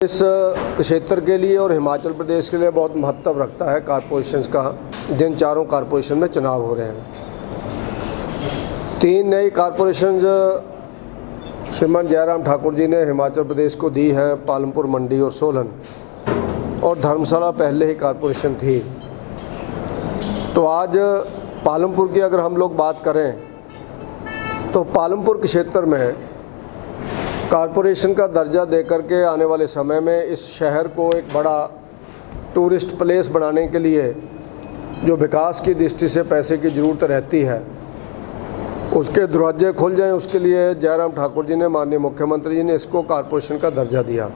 इस क्षेत्र के लिए और हिमाचल प्रदेश के लिए बहुत महत्व रखता है कॉरपोरेशंस का, जिन चारों कॉरपोरेशन में चुनाव हो रहे हैं। 3 नई कॉरपोरेशंस श्रीमान जयराम ठाकुर जी ने हिमाचल प्रदेश को दी हैं, पालमपुर, मंडी और सोलन, और धर्मशाला पहले ही कॉरपोरेशन थी। तो आज पालमपुर की अगर हम लोग बात करें तो पालमपुर क्षेत्र में कॉरपोरेशन का दर्जा देकर के आने वाले समय में इस शहर को एक बड़ा टूरिस्ट प्लेस बनाने के लिए जो विकास की दृष्टि से पैसे की ज़रूरत रहती है, उसके दरवाजे खुल जाएं, उसके लिए जयराम ठाकुर जी ने, माननीय मुख्यमंत्री जी ने इसको कॉरपोरेशन का दर्जा दिया।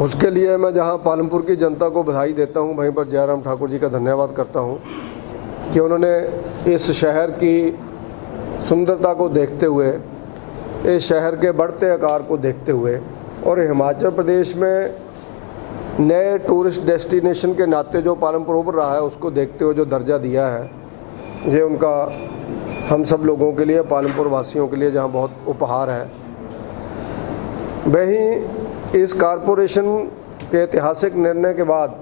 उसके लिए मैं जहां पालमपुर की जनता को बधाई देता हूं, वहीं पर जयराम ठाकुर जी का धन्यवाद करता हूं कि उन्होंने इस शहर की सुंदरता को देखते हुए, इस शहर के बढ़ते आकार को देखते हुए और हिमाचल प्रदेश में नए टूरिस्ट डेस्टिनेशन के नाते जो पालमपुर उभर रहा है, उसको देखते हुए जो दर्जा दिया है, ये उनका हम सब लोगों के लिए, पालमपुर वासियों के लिए जहां बहुत उपहार है। वहीं इस कॉरपोरेशन के ऐतिहासिक निर्णय के बाद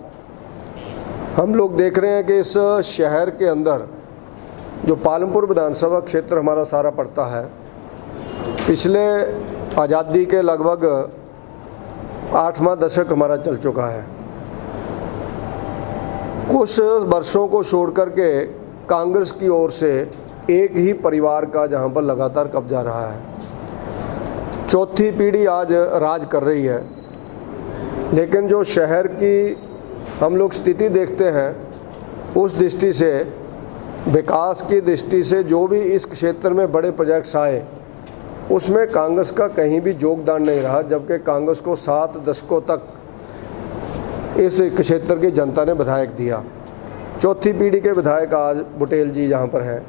हम लोग देख रहे हैं कि इस शहर के अंदर जो पालमपुर विधानसभा क्षेत्र हमारा सारा पड़ता है, पिछले आज़ादी के लगभग 8वां दशक हमारा चल चुका है। कुछ वर्षों को छोड़ करके कांग्रेस की ओर से एक ही परिवार का जहां पर लगातार कब्जा रहा है। चौथी पीढ़ी आज राज कर रही है। लेकिन जो शहर की हम लोग स्थिति देखते हैं, उस दृष्टि से, विकास की दृष्टि से जो भी इस क्षेत्र में बड़े प्रोजेक्ट्स आए, उसमें कांग्रेस का कहीं भी योगदान नहीं रहा, जबकि कांग्रेस को 7 दशकों तक इस क्षेत्र की जनता ने विधायक दिया। चौथी पीढ़ी के विधायक आज बुटेल जी यहाँ पर हैं।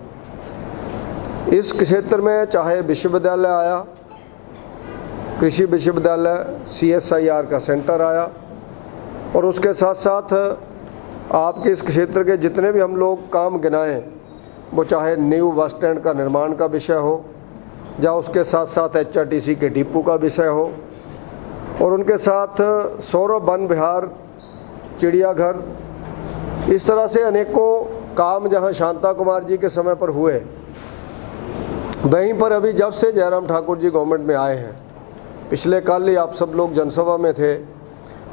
इस क्षेत्र में चाहे विश्वविद्यालय आया, कृषि विश्वविद्यालय, CSIR का सेंटर आया, और उसके साथ साथ आपके इस क्षेत्र के जितने भी हम लोग काम गिनाएं, वो चाहे न्यू बस स्टैंड का निर्माण का विषय हो, या उसके साथ साथ HRTC के डिपो का विषय हो, और उनके साथ सौरभ वन विहार, चिड़ियाघर, इस तरह से अनेकों काम जहां शांता कुमार जी के समय पर हुए, वहीं पर अभी जब से जयराम ठाकुर जी गवर्नमेंट में आए हैं, पिछले कल ही आप सब लोग जनसभा में थे,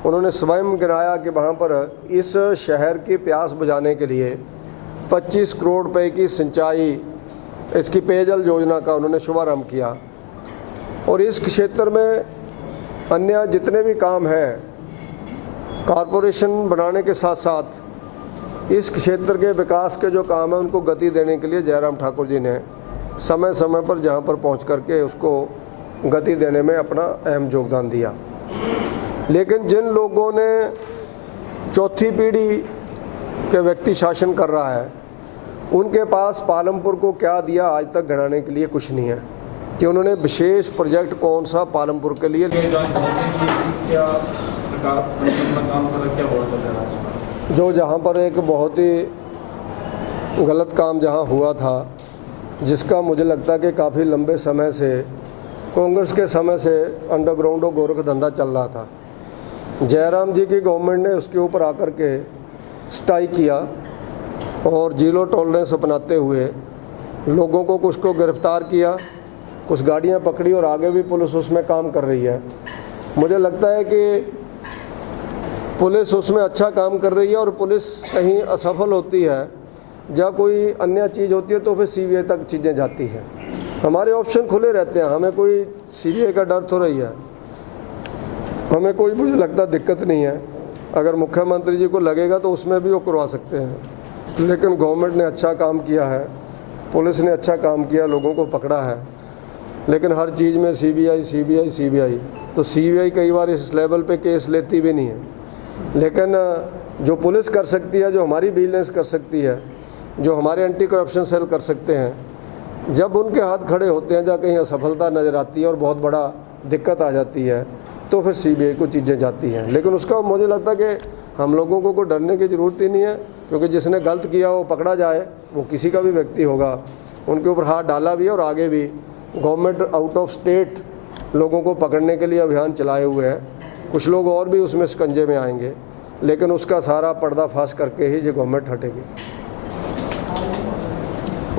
उन्होंने स्वयं गिनाया कि वहाँ पर इस शहर की प्यास बुझाने के लिए 25 करोड़ रुपए की सिंचाई, इसकी पेयजल योजना का उन्होंने शुभारंभ किया। और इस क्षेत्र में अन्य जितने भी काम हैं, कॉरपोरेशन बनाने के साथ साथ इस क्षेत्र के विकास के जो काम हैं, उनको गति देने के लिए जयराम ठाकुर जी ने समय समय पर जहां पर पहुंच करके उसको गति देने में अपना अहम योगदान दिया। लेकिन जिन लोगों ने चौथी पीढ़ी के व्यक्ति शासन कर रहा है, उनके पास पालमपुर को क्या दिया आज तक गिनाने के लिए कुछ नहीं है कि उन्होंने विशेष प्रोजेक्ट कौन सा पालमपुर के लिए। जो जहां पर एक बहुत ही गलत काम जहां हुआ था, जिसका मुझे लगता है कि काफ़ी लंबे समय से, कांग्रेस के समय से अंडरग्राउंड और गोरख धंधा चल रहा था। जयराम जी की गवर्नमेंट ने उसके ऊपर आकर के स्ट्राइक किया और जीरो टॉलरेंस अपनाते हुए लोगों को, कुछ को गिरफ्तार किया, कुछ गाड़ियां पकड़ी, और आगे भी पुलिस उसमें काम कर रही है। मुझे लगता है कि पुलिस उसमें अच्छा काम कर रही है, और पुलिस कहीं असफल होती है, या कोई अन्य चीज़ होती है, तो फिर CBI तक चीज़ें जाती हैं। हमारे ऑप्शन खुले रहते हैं, हमें कोई CBI का डर तो रही है, हमें कोई, मुझे लगता दिक्कत नहीं है। अगर मुख्यमंत्री जी को लगेगा तो उसमें भी वो करवा सकते हैं। लेकिन गवर्नमेंट ने अच्छा काम किया है, पुलिस ने अच्छा काम किया, लोगों को पकड़ा है। लेकिन हर चीज़ में CBI, तो CBI कई बार इस लेवल पे केस लेती भी नहीं है। लेकिन जो पुलिस कर सकती है, जो हमारी विजिलेंस कर सकती है, जो हमारे एंटी करप्शन सेल कर सकते हैं, जब उनके हाथ खड़े होते हैं, जहाँ कहीं असफलता नज़र आती है और बहुत बड़ा दिक्कत आ जाती है, तो फिर CBI को चीज़ें जाती हैं। लेकिन उसका मुझे लगता है कि हम लोगों को डरने की ज़रूरत ही नहीं है, क्योंकि जिसने गलत किया वो पकड़ा जाए, वो किसी का भी व्यक्ति होगा, उनके ऊपर हाथ डाला भी है, और आगे भी गवर्नमेंट आउट ऑफ स्टेट लोगों को पकड़ने के लिए अभियान चलाए हुए हैं। कुछ लोग और भी उसमें शिकंजे में आएंगे, लेकिन उसका सारा पर्दाफाश करके ही ये गवर्नमेंट हटेगी।